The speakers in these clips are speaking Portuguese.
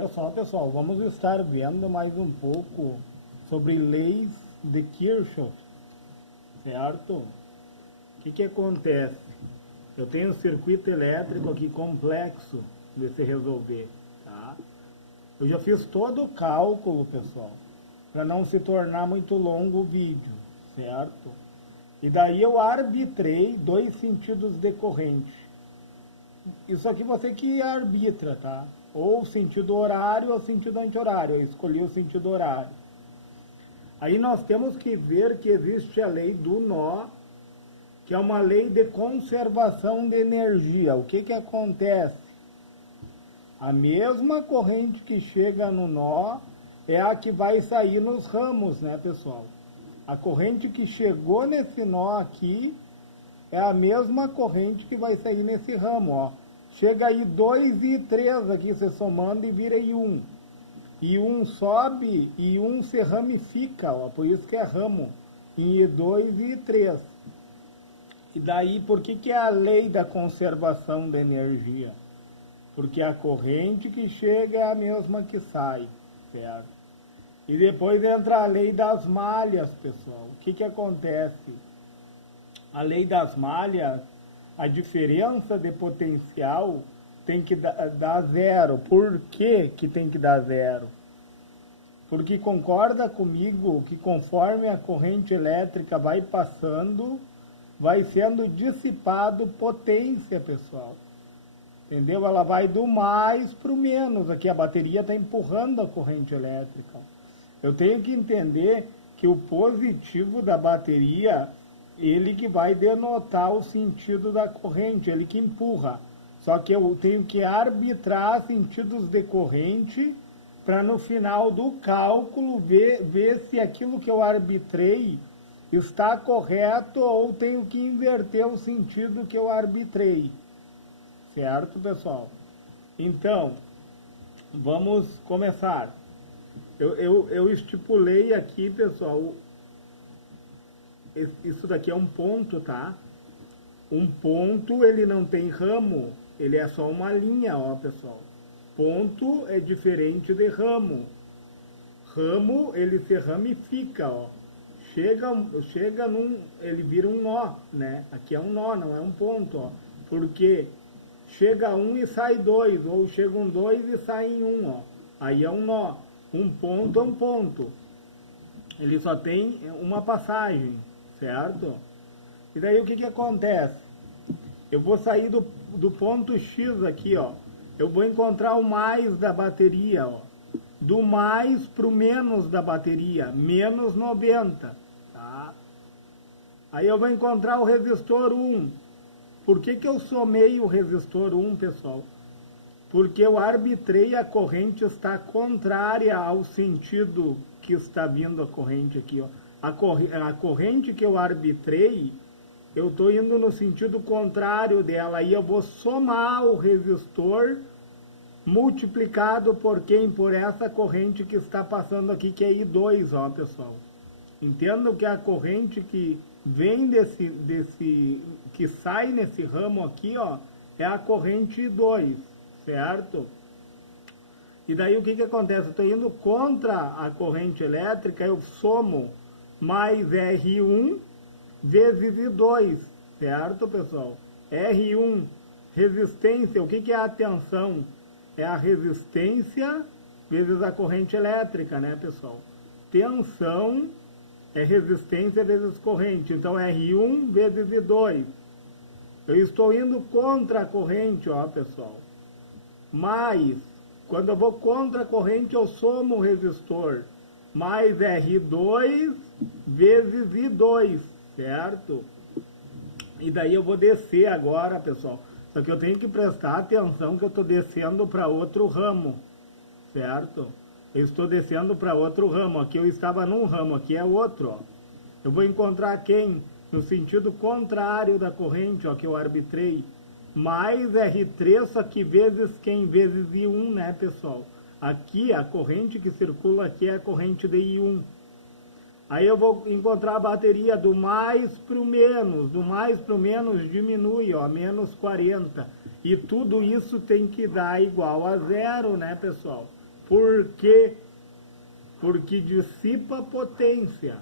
Olha só, pessoal, vamos estar vendo mais um pouco sobre leis de Kirchhoff, certo? O que acontece? Eu tenho um circuito elétrico aqui complexo de se resolver, tá? Eu já fiz todo o cálculo, pessoal, para não se tornar muito longo o vídeo, certo? E daí eu arbitrei dois sentidos de corrente. Isso aqui você que arbitra, tá? Ou sentido horário ou sentido anti-horário. Eu escolhi o sentido horário. Aí nós temos que ver que existe a lei do nó, que é uma lei de conservação de energia. O que acontece? A mesma corrente que chega no nó é a que vai sair nos ramos, né, pessoal? A corrente que chegou nesse nó aqui é a mesma corrente que vai sair nesse ramo, ó. Chega aí 2 e 3 aqui, você somando e vira aí 1. E 1 sobe e 1 se ramifica, ó, por isso que é ramo, em I2 e I3. E daí, por que é a lei da conservação da energia? Porque a corrente que chega é a mesma que sai, certo? E depois entra a lei das malhas, pessoal. O que acontece? A lei das malhas, a diferença de potencial tem que dar zero. Por que tem que dar zero? Porque concorda comigo que conforme a corrente elétrica vai passando, vai sendo dissipado potência, pessoal. Entendeu? Ela vai do mais para o menos. Aqui a bateria está empurrando a corrente elétrica. Eu tenho que entender que o positivo da bateria, ele que vai denotar o sentido da corrente, ele que empurra. Só que eu tenho que arbitrar sentidos de corrente para no final do cálculo ver se aquilo que eu arbitrei está correto ou tenho que inverter o sentido que eu arbitrei. Certo, pessoal? Então, vamos começar. Eu estipulei aqui, pessoal, isso daqui é um ponto, tá? Um ponto, ele não tem ramo, ele é só uma linha, ó, pessoal. Ponto é diferente de ramo. Ramo, ele se ramifica, ó. Chega ele vira um nó, né? Aqui é um nó, não é um ponto, ó. Porque chega um e sai dois, ou chegam dois e saem um, ó. Aí é um nó. Um ponto é um ponto. Ele só tem uma passagem, certo? E daí o que acontece? Eu vou sair do ponto X aqui, ó. Eu vou encontrar o mais da bateria, ó. Do mais para o menos da bateria, menos 90, tá? Aí eu vou encontrar o resistor 1. Por que eu somei o resistor 1, pessoal? Porque eu arbitrei a corrente está contrária ao sentido que está vindo a corrente aqui, ó. A corrente que eu arbitrei, eu estou indo no sentido contrário dela, aí eu vou somar o resistor multiplicado por quem? Por essa corrente que está passando aqui, que é I2, ó, pessoal. Entendo que a corrente que vem que sai nesse ramo aqui, ó, é a corrente I2, certo? E daí o que acontece? Eu estou indo contra a corrente elétrica, eu somo mais R1 vezes I2, certo, pessoal? R1, resistência, o que é a tensão? É a resistência vezes a corrente elétrica, né, pessoal? Tensão é resistência vezes corrente, então R1 vezes I2. Eu estou indo contra a corrente, ó, pessoal. Mas, quando eu vou contra a corrente, eu somo o resistor. Mais R2 vezes I2, certo? E daí eu vou descer agora, pessoal. Só que eu tenho que prestar atenção que eu estou descendo para outro ramo, certo? Eu estou descendo para outro ramo. Aqui eu estava num ramo, aqui é outro, ó. Eu vou encontrar quem? No sentido contrário da corrente, ó, que eu arbitrei. Mais R3, só que vezes quem? Vezes I1, né, pessoal? Aqui, a corrente que circula aqui é a corrente de I1. Aí eu vou encontrar a bateria do mais para o menos. Do mais para o menos diminui, ó, menos 40. E tudo isso tem que dar igual a zero, né, pessoal? Por quê? Porque dissipa a potência.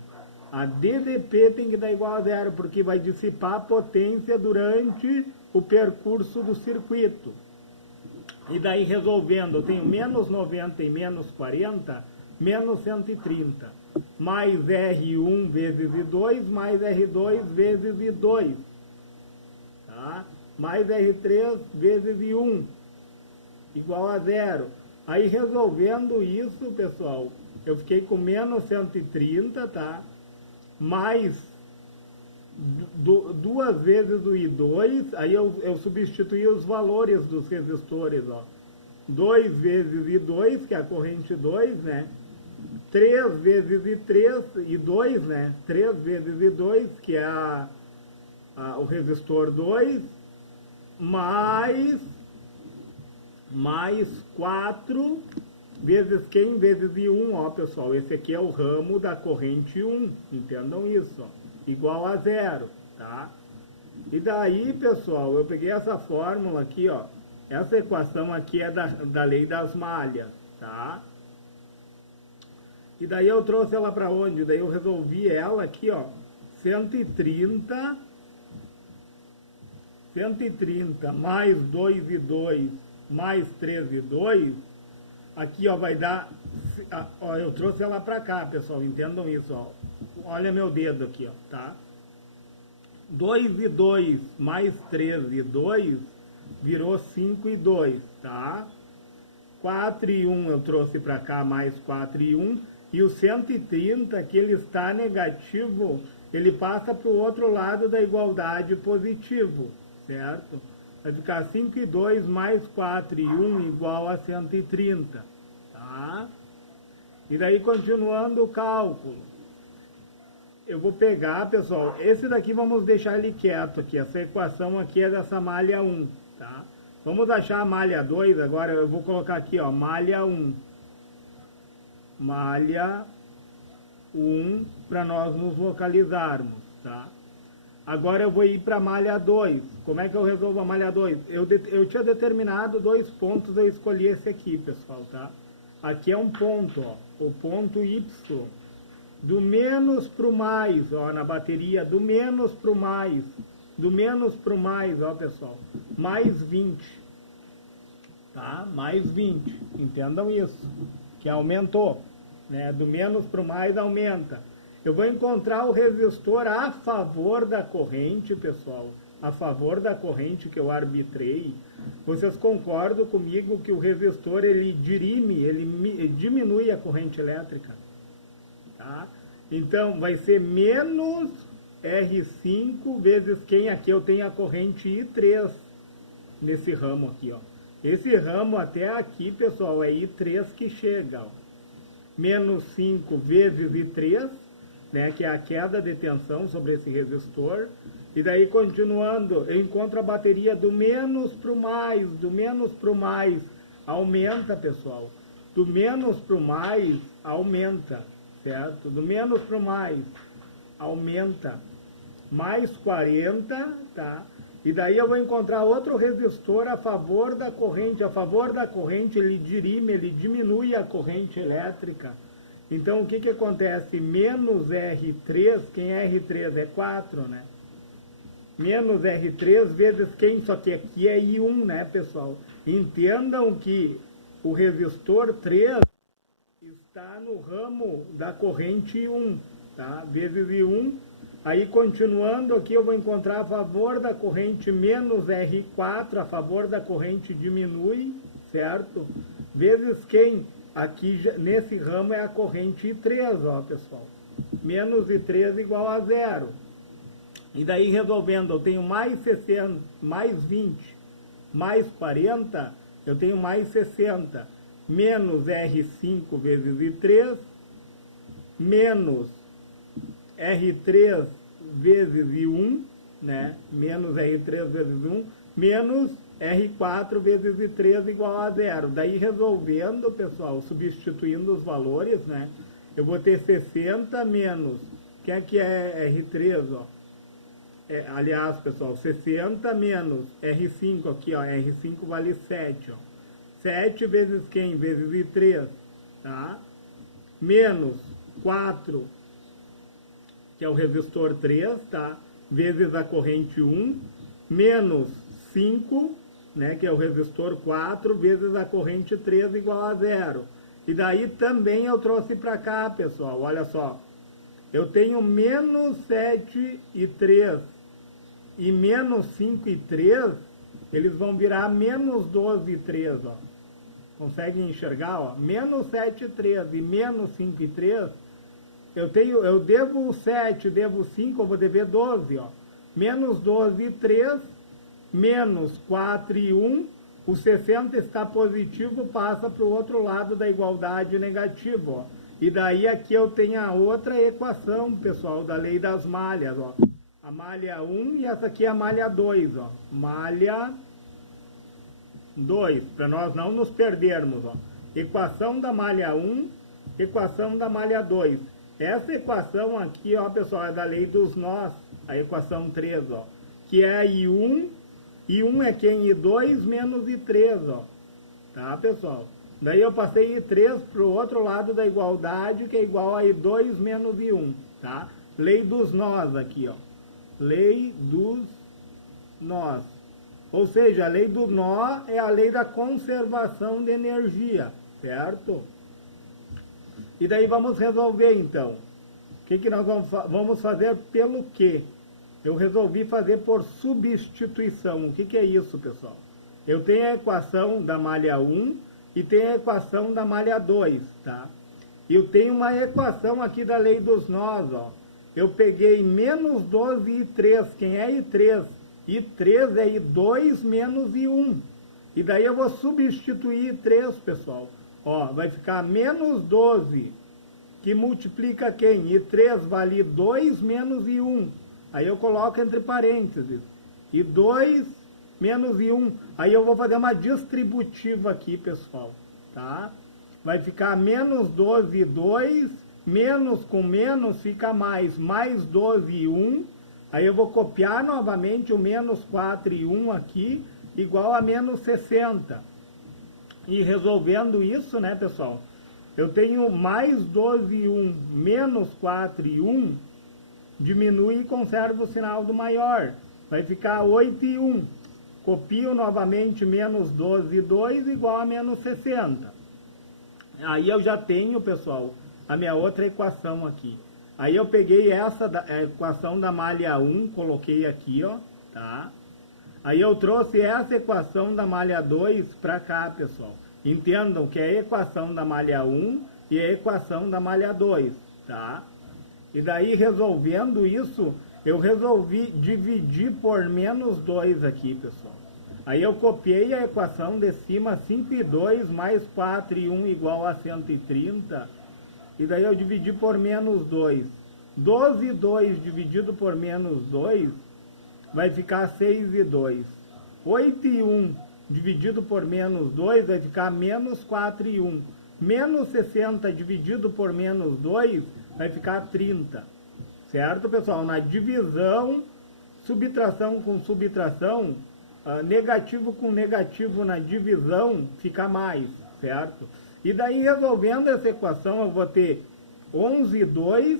A DDP tem que dar igual a zero, porque vai dissipar a potência durante o percurso do circuito. E daí resolvendo, eu tenho menos 90 e menos 40, menos 130. Mais R1 vezes I2, mais R2 vezes I2. Tá? Mais R3 vezes I1, igual a zero. Aí resolvendo isso, pessoal, eu fiquei com menos 130, tá? Mais duas vezes o I2, aí eu substituí os valores dos resistores, ó. 2 vezes I2, que é a corrente 2, né? 3 vezes I2, né? 3 vezes I2, que é o resistor 2, mais 4 vezes quem? Vezes I1, ó, pessoal. Esse aqui é o ramo da corrente 1, entendam isso, ó. Igual a zero, tá? E daí, pessoal, eu peguei essa fórmula aqui, ó. Essa equação aqui é da lei das malhas, tá? E daí eu trouxe ela para onde? Daí eu resolvi ela aqui, ó. 130 mais 2 e 2 mais 3 e 2, aqui, ó, vai dar, ó, eu trouxe ela para cá, pessoal, entendam isso, ó. Olha meu dedo aqui, ó, tá? 2 e 2 mais 3 e 2 virou 5 e 2, tá? 4 e 1 eu trouxe para cá, mais 4 e 1, e o 130, que ele está negativo, ele passa para o outro lado da igualdade positivo, certo? Vai ficar 5 e 2 mais 4 e 1 igual a 130, tá? E daí, continuando o cálculo, eu vou pegar, pessoal, esse daqui vamos deixar ele quieto aqui, essa equação aqui é dessa malha 1, tá? Vamos achar a malha 2, agora eu vou colocar aqui, ó, malha 1. Malha 1, para nós nos localizarmos, tá? Agora eu vou ir para a malha 2. Como é que eu resolvo a malha 2? Eu tinha determinado 2 pontos, eu escolhi esse aqui, pessoal, tá? Aqui é um ponto, ó, o ponto Y. Do menos para o mais, ó, na bateria, do menos para o mais. Do menos para o mais, ó, pessoal, mais 20. Tá? Mais 20. Entendam isso, que aumentou, né? Do menos para o mais aumenta. Eu vou encontrar o resistor a favor da corrente, pessoal, a favor da corrente que eu arbitrei. Vocês concordam comigo que o resistor, ele dirime, ele diminui a corrente elétrica? Tá? Então, vai ser menos R5 vezes quem? Aqui eu tenho a corrente I3, nesse ramo aqui, ó. Esse ramo até aqui, pessoal, é I3 que chega, ó. Menos 5 vezes I3, né, que é a queda de tensão sobre esse resistor. E daí, continuando, eu encontro a bateria do menos para o mais, do menos para o mais, aumenta, pessoal. Do menos para o mais, aumenta, certo? Do menos para o mais, aumenta. Mais 40, tá? E daí eu vou encontrar outro resistor a favor da corrente. A favor da corrente, ele dirime, ele diminui a corrente elétrica. Então, o que que acontece? Menos R3, quem é R3? É 4, né? Menos R3 vezes quem? Só que aqui é I1, né, pessoal? Entendam que o resistor 3 está no ramo da corrente I1, tá? Vezes I1. Aí, continuando aqui, eu vou encontrar a favor da corrente menos R4, a favor da corrente diminui, certo? Vezes quem? Aqui, nesse ramo, é a corrente I3, ó, pessoal. Menos I3 igual a zero. E daí, resolvendo, eu tenho mais 60, mais 20, mais 40, eu tenho mais 60. Menos R5 vezes I3, menos R3 vezes I1, né? Menos R3 vezes 1, menos R4 vezes I3 igual a zero. Daí, resolvendo, pessoal, substituindo os valores, né? Eu vou ter 60 menos, que é R3, ó. Aliás, pessoal, 60 menos R5 aqui, ó. R5 vale 7, ó. 7 vezes quem? Vezes I3. tá? Menos 4, que é o resistor 3, tá? Vezes a corrente 1, menos 5, né, que é o resistor 4, vezes a corrente 3 igual a 0. E daí também eu trouxe para cá, pessoal, olha só. Eu tenho menos 7 e 3 e menos 5 e 3, eles vão virar menos 12 e 3, ó. Conseguem enxergar, ó? Menos 7 e 3 e menos 5 e 3, eu devo 7, devo 5, eu vou dever 12, ó. Menos 12 e 3, menos 4 e 1, o 60 está positivo, passa para o outro lado da igualdade negativo, ó. E daí aqui eu tenho a outra equação, pessoal, da lei das malhas, ó. A malha 1 e essa aqui é a malha 2, ó. Malha 2, para nós não nos perdermos, ó. Equação da malha 1, equação da malha 2. Essa equação aqui, ó, pessoal, é da lei dos nós, a equação 3, ó, que é I1, I1 é quem? I2 menos I3, ó, tá, pessoal? Daí eu passei I3 para o outro lado da igualdade, que é igual a I2 menos I1, tá? Lei dos nós aqui, ó, lei dos nós. Ou seja, a lei do nó é a lei da conservação de energia, certo? E daí vamos resolver então. O que nós vamos fazer pelo quê? Eu resolvi fazer por substituição. O que é isso, pessoal? Eu tenho a equação da malha 1 e tenho a equação da malha 2, tá? Eu tenho uma equação aqui da lei dos nós, ó. Eu peguei menos 12 e 3. Quem é I3? I3 é I2 menos I1. E daí eu vou substituir I3, pessoal. Ó, vai ficar menos 12, que multiplica quem? I3 vale 2 menos I1. Aí eu coloco entre parênteses. I2 menos I1. Aí eu vou fazer uma distributiva aqui, pessoal. Tá? Vai ficar menos 12 I2, menos com menos fica mais. Mais 12 I1. Aí eu vou copiar novamente o menos 4 I1 aqui, igual a menos 60. E resolvendo isso, né, pessoal, eu tenho mais 12 e 1, menos 4 e 1, diminui e conservo o sinal do maior. Vai ficar 8 e 1. Copio novamente menos 12 e 2 igual a menos 60. Aí eu já tenho, pessoal, a minha outra equação aqui. Aí eu peguei essa a equação da malha 1, coloquei aqui, ó, tá? Aí eu trouxe essa equação da malha 2 para cá, pessoal. Entendam que é a equação da malha 1 e a equação da malha 2, tá? E daí, resolvendo isso, eu resolvi dividir por menos 2 aqui, pessoal. Aí eu copiei a equação de cima, 5 e 2 mais 4 e 1 igual a 130. E daí eu dividi por menos 2. 12 e 2 dividido por menos 2 vai ficar 6 e 2. 8 e 1 dividido por menos 2 vai ficar menos 4 e 1. Menos 60 dividido por menos 2 vai ficar 30. Certo, pessoal? Na divisão, subtração com subtração, negativo com negativo na divisão fica mais, certo? E daí, resolvendo essa equação, eu vou ter 11 e 2,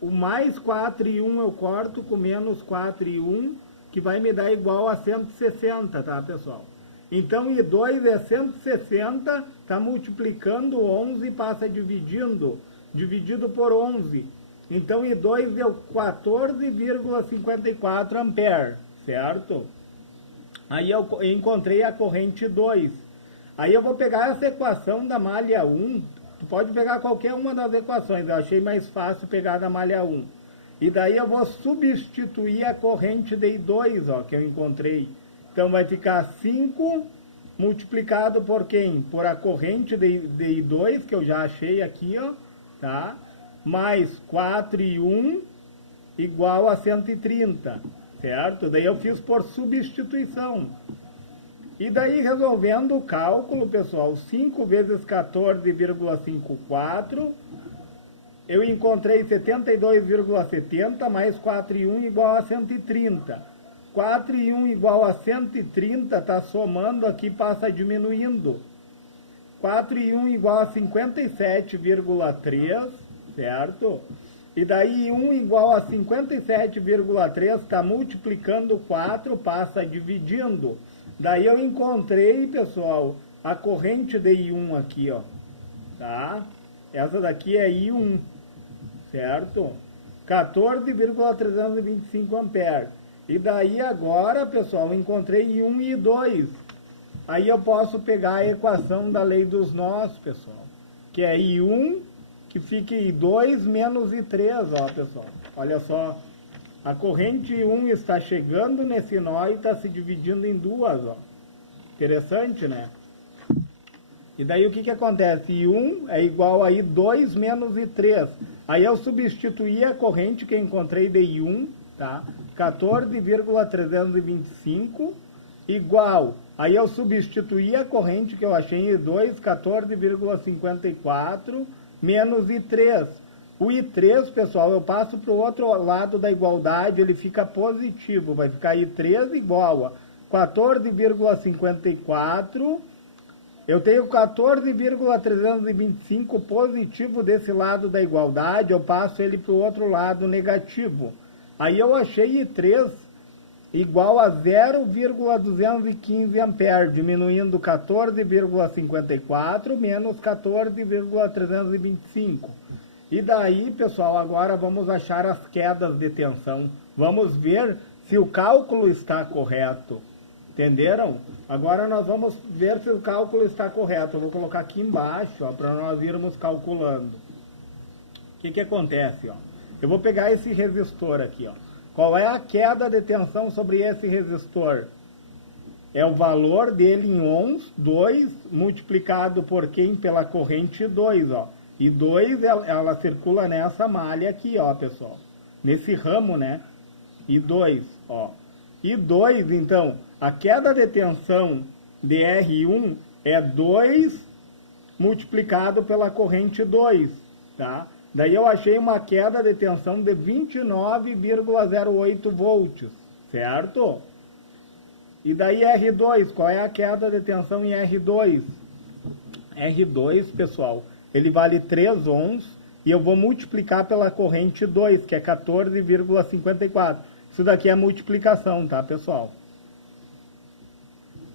o mais 4 e 1 eu corto com menos 4 e 1, que vai me dar igual a 160, tá, pessoal? Então, I2 é 160, está multiplicando 11 e passa dividido por 11. Então, I2 deu 14,54 ampere, certo? Aí eu encontrei a corrente 2. Aí eu vou pegar essa equação da malha 1, tu pode pegar qualquer uma das equações, eu achei mais fácil pegar da malha 1. E daí eu vou substituir a corrente de I2, ó, que eu encontrei. Então vai ficar 5 multiplicado por quem? Por a corrente de I2, que eu já achei aqui, ó, tá? Mais 4 e 1 igual a 130, certo? Daí eu fiz por substituição. E daí, resolvendo o cálculo, pessoal, 5 vezes 14,54, eu encontrei 72,70 mais 4 e 1 igual a 130. 4 e 1 igual a 130, está somando aqui, passa diminuindo. 4 e 1 igual a 57,3, certo? E daí 1 igual a 57,3 está multiplicando 4, passa dividindo. Daí eu encontrei, pessoal, a corrente de I1 aqui, ó. Tá? Essa daqui é I1, certo? 14,325 amperes. E daí agora, pessoal, eu encontrei I1 e I2. Aí eu posso pegar a equação da lei dos nós, pessoal. Que é I1, que fica I2 menos I3, ó, pessoal. Olha só. A corrente I1 está chegando nesse nó e está se dividindo em duas, ó. Interessante, né? E daí o que acontece? I1 é igual a I2 menos I3. Aí eu substituí a corrente que eu encontrei de I1, tá? 14,325 igual. Aí eu substituí a corrente que eu achei em I2, 14,54 menos I3. O I3, pessoal, eu passo para o outro lado da igualdade, ele fica positivo. Vai ficar I3 igual a 14,54. Eu tenho 14,325 positivo desse lado da igualdade, eu passo ele para o outro lado negativo. Aí eu achei I3 igual a 0,215 amperes, diminuindo 14,54 menos 14,325. E daí, pessoal, agora vamos achar as quedas de tensão. Vamos ver se o cálculo está correto. Entenderam? Agora nós vamos ver se o cálculo está correto. Eu vou colocar aqui embaixo, para nós irmos calculando. O que acontece? Ó? Eu vou pegar esse resistor aqui. Ó. Qual é a queda de tensão sobre esse resistor? É o valor dele em ohms, 2, multiplicado por quem? Pela corrente 2, ó. E 2, ela circula nessa malha aqui, ó, pessoal. Nesse ramo, né? E 2, ó. E 2, então, a queda de tensão de R1 é 2 multiplicado pela corrente 2, tá? Daí eu achei uma queda de tensão de 29,08 volts, certo? E daí R2, qual é a queda de tensão em R2? R2, pessoal, ele vale 3 ohms e eu vou multiplicar pela corrente 2, que é 14,54. Isso daqui é multiplicação, tá, pessoal?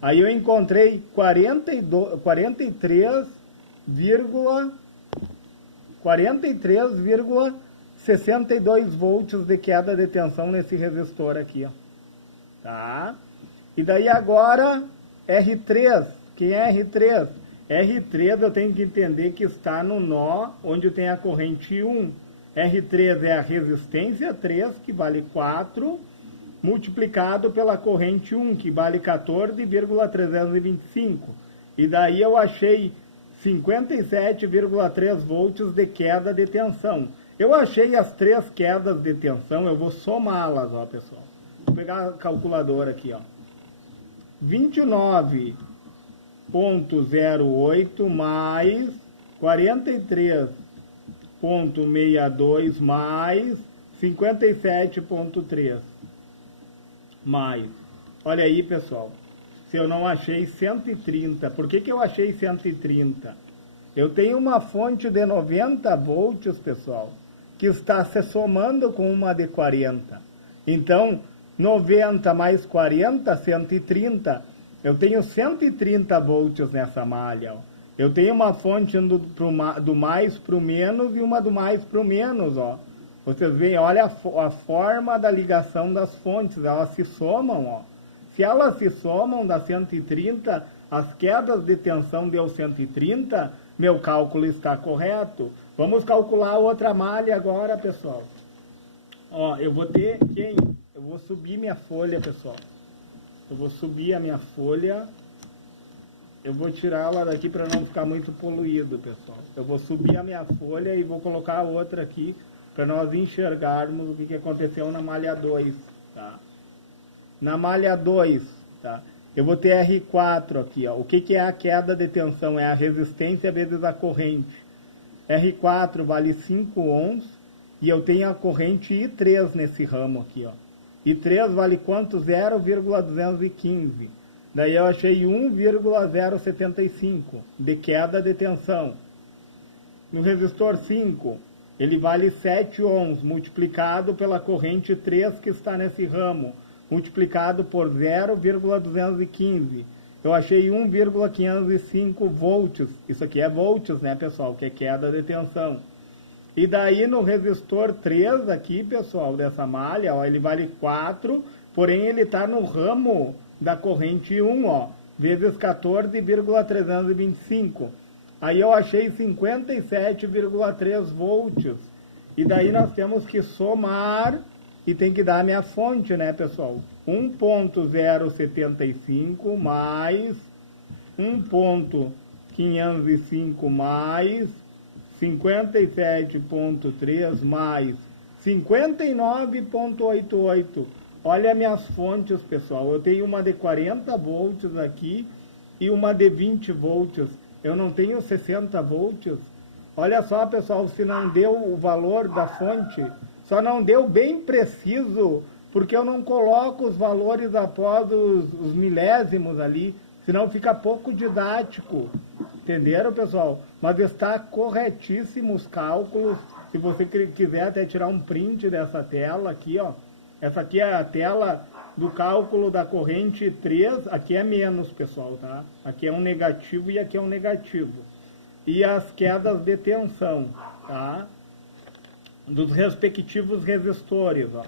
Aí eu encontrei 43,62 volts de queda de tensão nesse resistor aqui, ó. Tá? E daí agora, R3. Quem é R3? R3 eu tenho que entender que está no nó onde tem a corrente 1. R3 é a resistência 3, que vale 4, multiplicado pela corrente 1, que vale 14,325. E daí eu achei 57,3 volts de queda de tensão. Eu achei as 3 quedas de tensão, eu vou somá-las, ó, pessoal. Vou pegar a calculadora aqui, ó. 29,08 mais 43,62 mais 57,3 mais. Olha aí, pessoal. Se eu não achei 130. Por que eu achei 130? Eu tenho uma fonte de 90 volts, pessoal, que está se somando com uma de 40. Então, 90 mais 40, 130. Eu tenho 130 volts nessa malha, ó. Eu tenho uma fonte indo do mais para o menos e uma do mais para o menos, ó. Vocês veem, olha a forma da ligação das fontes, elas se somam, ó. Se elas se somam, dá 130, as quedas de tensão deu 130, meu cálculo está correto. Vamos calcular outra malha agora, pessoal. Ó, eu vou ter quem? Eu vou subir minha folha, pessoal. Eu vou subir a minha folha. Eu vou tirar ela daqui para não ficar muito poluído, pessoal. Eu vou subir a minha folha e vou colocar a outra aqui para nós enxergarmos o que aconteceu na malha 2, tá? Na malha 2, tá? Eu vou ter R4 aqui, ó. O que é a queda de tensão? É a resistência vezes a corrente. R4 vale 5 ohms e eu tenho a corrente I3 nesse ramo aqui, ó. I3 vale quanto? 0,215. Daí eu achei 1,075 de queda de tensão. No resistor 5, ele vale 7 ohms, multiplicado pela corrente 3 que está nesse ramo, multiplicado por 0,215. Eu achei 1,505 volts. Isso aqui é volts, né, pessoal? Que é queda de tensão. E daí no resistor 3 aqui, pessoal, dessa malha, ó, ele vale 4, porém ele está no ramo da corrente 1, ó, vezes 14,325. Aí eu achei 57,3 volts. E daí nós temos que somar e tem que dar a minha fonte, né, pessoal? 1,075 mais 1,505 mais 57,3 mais 59,88. Olha minhas fontes, pessoal. Eu tenho uma de 40 volts aqui e uma de 20 volts. Eu não tenho 60 volts. Olha só, pessoal, se não deu o valor da fonte, só não deu bem preciso, porque eu não coloco os valores após os milésimos ali, senão fica pouco didático. Entenderam, pessoal? Mas está corretíssimo os cálculos. Se você quiser até tirar um print dessa tela aqui, ó. Essa aqui é a tela do cálculo da corrente 3. Aqui é menos, pessoal, tá? Aqui é um negativo e aqui é um negativo. E as quedas de tensão, tá? Dos respectivos resistores, ó.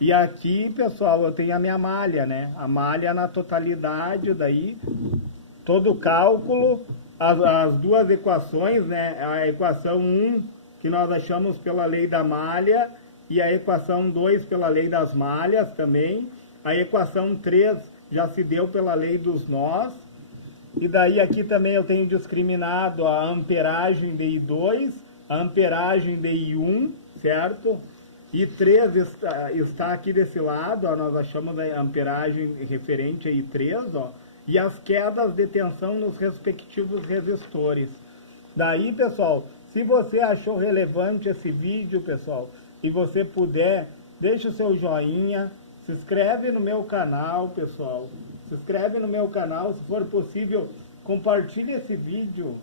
E aqui, pessoal, eu tenho a minha malha, né? A malha na totalidade, daí, todo o cálculo, as duas equações, né? A equação 1, que nós achamos pela lei da malha, e a equação 2 pela lei das malhas também. A equação 3 já se deu pela lei dos nós. E daí aqui também eu tenho discriminado a amperagem de I2, a amperagem de I1, certo? I3 está aqui desse lado, ó, nós achamos a amperagem referente a I3, ó, e as quedas de tensão nos respectivos resistores. Daí, pessoal, se você achou relevante esse vídeo, pessoal, e você puder, deixe o seu joinha, se inscreve no meu canal, pessoal. Se inscreve no meu canal, se for possível, compartilhe esse vídeo